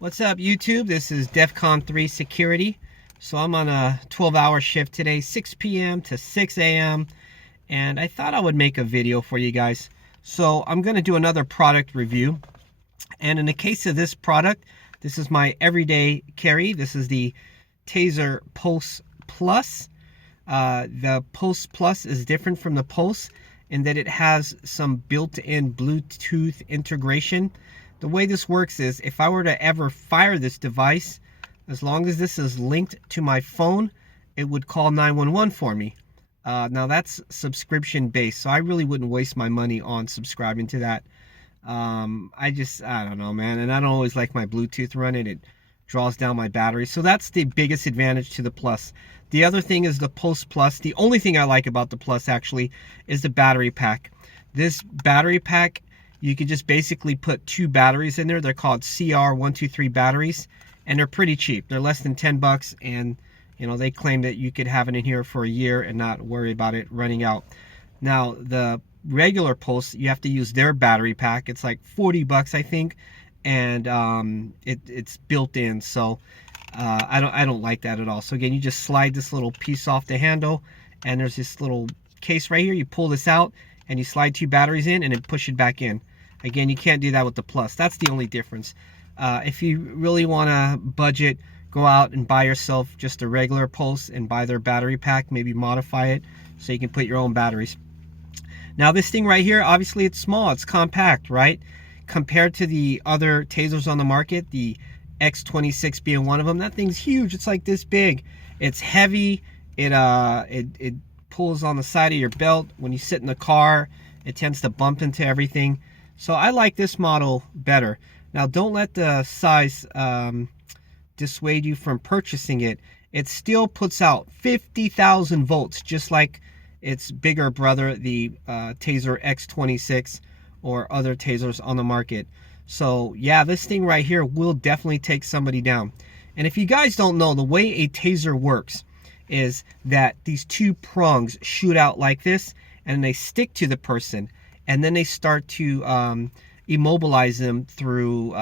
What's up, YouTube? This is DEFCON 3 Security. So I'm on a 12-hour shift today, 6 p.m. to 6 a.m. And I thought I would make a video for you guys. So I'm going to do another product review. And in the case of this product, this is my everyday carry. This is the Taser Pulse Plus. The Pulse Plus is different from the Pulse in that it has some built-in Bluetooth integration. The way this works is if I were to ever fire this device, as long as this is linked to my phone, it would call 911 for me. Now that's subscription based, so I really wouldn't waste my money on subscribing to that. I don't know, man. And I don't always like my Bluetooth running. It draws down my battery. So that's the biggest advantage to the Plus. The other thing is the Pulse Plus. The only thing I like about the Plus actually is the battery pack. This battery pack, you could just basically put 2 batteries in there. They're called CR123 batteries, and they're pretty cheap. They're less than 10 bucks, and you know, they claim that you could have it in here for a year and not worry about it running out. Now, the regular Pulse, you have to use their battery pack. It's like 40 bucks, I think, and it's built in. So I don't like that at all. So again, you just slide this little piece off the handle, and there's this little case right here. You pull this out, and you slide 2 batteries in, and then push it back in. Again, you can't do that with the Plus. That's the only difference. If you really want to budget, go out and buy yourself just a regular Pulse and buy their battery pack. Maybe modify it so you can put your own batteries. Now this thing right here, obviously it's small, it's compact, right? Compared to the other tasers on the market, the X26 being one of them, that thing's huge. It's like this big. It's heavy. It pulls on the side of your belt. When you sit in the car, it tends to bump into everything. So I like this model better. Now don't let the size dissuade you from purchasing it. It still puts out 50,000 volts, just like its bigger brother, the Taser X26 or other tasers on the market. So yeah, this thing right here will definitely take somebody down. And if you guys don't know, the way a taser works is that these 2 prongs shoot out like this, and they stick to the person, and then they start to immobilize them through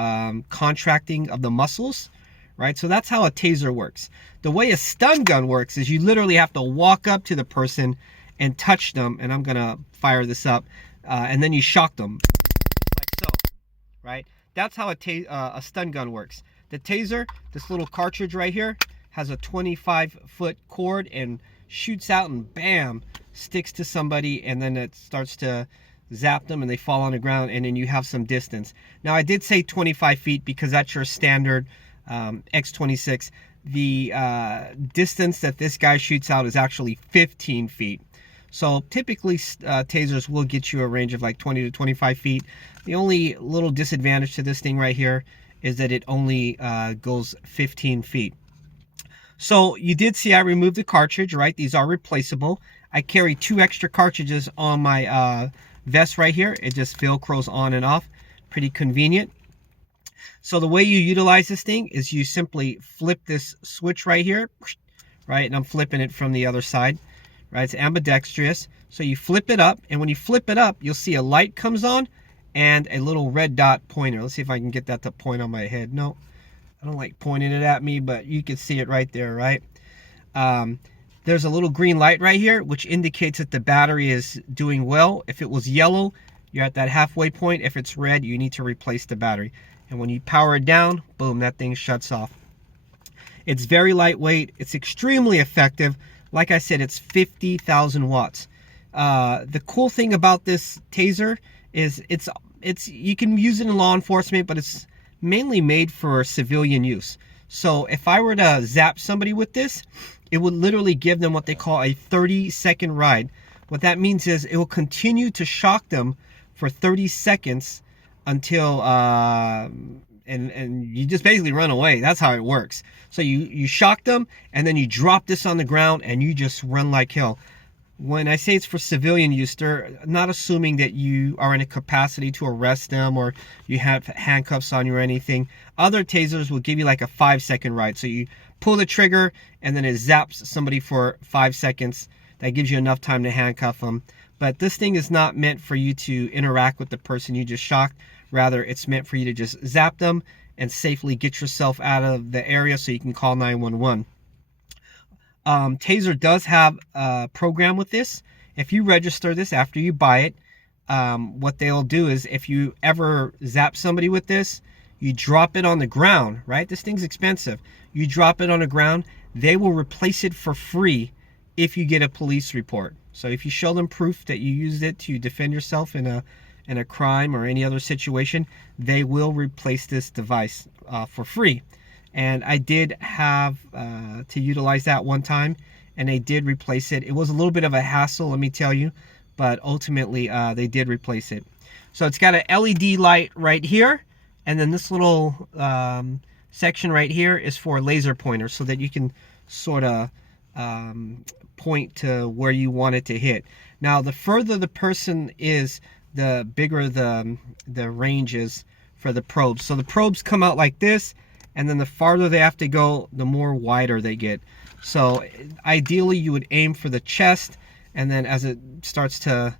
contracting of the muscles, right? So that's how a taser works. The way a stun gun works is you literally have to walk up to the person and touch them, and I'm gonna fire this up, and then you shock them like so, right? That's how a stun gun works. The taser, this little cartridge right here, has a 25-foot cord and shoots out and bam, sticks to somebody, and then it starts to zap them and they fall on the ground, and then you have some distance. Now I did say 25 feet because that's your standard X26. The distance that this guy shoots out is actually 15 feet. So typically tasers will get you a range of like 20 to 25 feet. The only little disadvantage to this thing right here is that it only goes 15 feet. So you did see I removed the cartridge, right? These are replaceable. I carry 2 extra cartridges on my vest right here. It just velcros on and off. Pretty convenient. So the way you utilize this thing is you simply flip this switch right here, right? And I'm flipping it from the other side, right? It's ambidextrous. So you flip it up, and when you flip it up, you'll see a light comes on and a little red dot pointer. Let's see if I can get that to point on my head. No, I don't like pointing it at me, but you can see it right there, right? There's a little green light right here, which indicates that the battery is doing well. If it was yellow, you're at that halfway point. If it's red, you need to replace the battery. And when you power it down, boom, that thing shuts off. It's very lightweight. It's extremely effective. Like I said, it's 50,000 watts. The cool thing about this taser is you can use it in law enforcement, but it's mainly made for civilian use. So if I were to zap somebody with this, it would literally give them what they call a 30-second ride. What that means is it will continue to shock them for 30 seconds until and you just basically run away. That's how it works. So you shock them, and then you drop this on the ground, and you just run like hell. When I say it's for civilian use, they're not assuming that you are in a capacity to arrest them or you have handcuffs on you or anything. Other tasers will give you like a 5-second ride. So you pull the trigger, and then it zaps somebody for 5 seconds. That gives you enough time to handcuff them. But this thing is not meant for you to interact with the person you just shocked. Rather, it's meant for you to just zap them and safely get yourself out of the area so you can call 911. Taser does have a program with this. If you register this after you buy it, what they'll do is if you ever zap somebody with this, you drop it on the ground, right? This thing's expensive. You drop it on the ground, they will replace it for free if you get a police report. So if you show them proof that you used it to defend yourself in a crime or any other situation, they will replace this device for free. And I did have to utilize that one time, and they did replace it. It was a little bit of a hassle, let me tell you, but ultimately they did replace it. So it's got an LED light right here, and then this little section right here is for a laser pointer, so that you can sort of point to where you want it to hit. Now, the further the person is, the bigger the range is for the probes. So the probes come out like this, and then the farther they have to go, the more wider they get. So ideally you would aim for the chest, and then as it starts to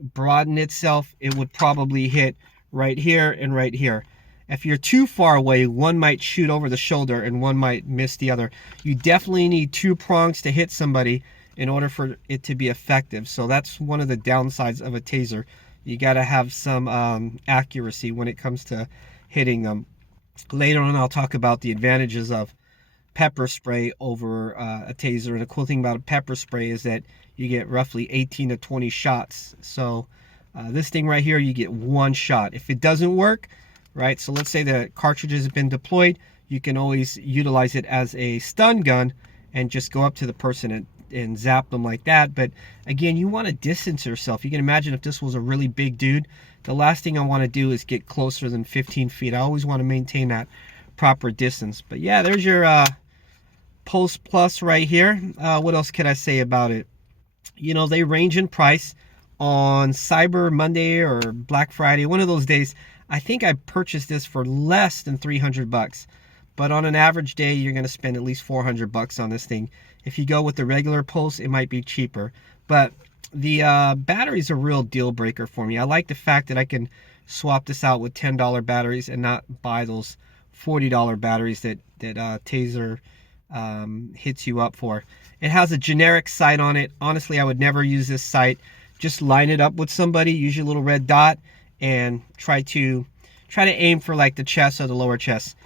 broaden itself, it would probably hit right here and right here. If you're too far away, one might shoot over the shoulder and one might miss the other. You definitely need 2 prongs to hit somebody in order for it to be effective. So that's one of the downsides of a taser. You got to have some accuracy when it comes to hitting them. Later on, I'll talk about the advantages of pepper spray over a taser. And the cool thing about a pepper spray is that you get roughly 18 to 20 shots. So this thing right here, you get 1 shot. If it doesn't work, right, so let's say the cartridges have been deployed, you can always utilize it as a stun gun and just go up to the person and zap them like that. But again, you want to distance yourself. You can imagine if this was a really big dude, the last thing I want to do is get closer than 15 feet. I always want to maintain that proper distance. But yeah, there's your Pulse Plus right here. What else can I say about it? You know, they range in price. On Cyber Monday or Black Friday, one of those days, I think I purchased this for less than 300 bucks. But on an average day, you're going to spend at least 400 bucks on this thing. If you go with the regular Pulse, it might be cheaper. But the battery's a real deal breaker for me. I like the fact that I can swap this out with $10 batteries and not buy those $40 batteries that Taser hits you up for. It has a generic sight on it. Honestly, I would never use this sight. Just line it up with somebody, use your little red dot, and try to aim for like the chest or the lower chest.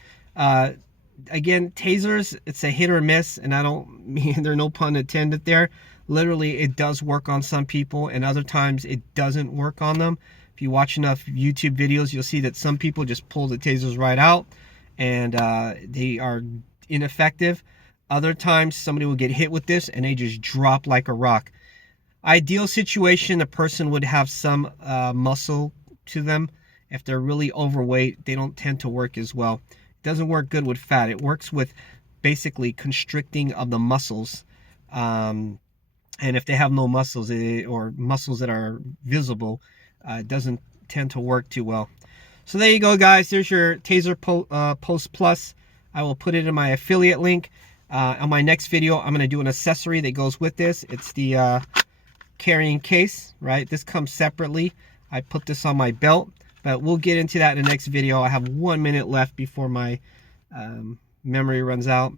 Again, tasers, it's a hit or miss, and I don't mean, there's no pun intended there. Literally, it does work on some people, and other times it doesn't work on them. If you watch enough YouTube videos, you'll see that some people just pull the tasers right out, and they are ineffective. Other times, somebody will get hit with this, and they just drop like a rock. Ideal situation, a person would have some muscle to them. If they're really overweight, they don't tend to work as well. It doesn't work good with fat. It works with basically constricting of the muscles. And if they have no muscles or muscles that are visible, it doesn't tend to work too well. So there you go, guys. There's your Taser Pulse Plus. I will put it in my affiliate link. On my next video, I'm going to do an accessory that goes with this. It's the carrying case, right? This comes separately. I put this on my belt, but we'll get into that in the next video. I have 1 minute left before my memory runs out.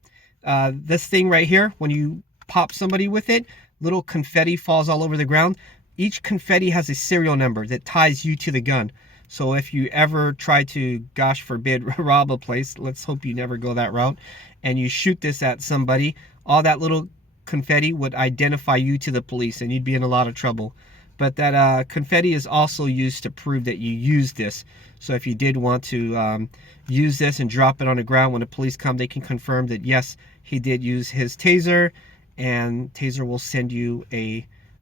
This thing right here, when you pop somebody with it, little confetti falls all over the ground. Each confetti has a serial number that ties you to the gun. So if you ever try to, gosh forbid, rob a place, let's hope you never go that route, and you shoot this at somebody, all that little confetti would identify you to the police, and you'd be in a lot of trouble. But that confetti is also used to prove that you used this. So if you did want to use this and drop it on the ground, when the police come, they can confirm that yes, he did use his taser, and Taser will send you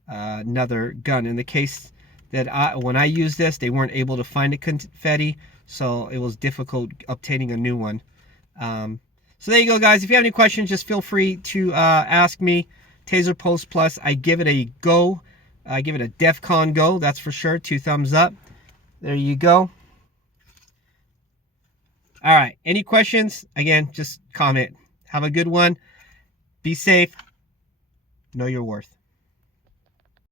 another gun. In the case that when I used this, they weren't able to find the confetti, so it was difficult obtaining a new one. So there you go, guys. If you have any questions, just feel free to ask me. Taser Pulse Plus, I give it a go. I give it a DEFCON go, that's for sure. 2 thumbs up. There you go. All right. Any questions? Again, just comment. Have a good one. Be safe. Know your worth.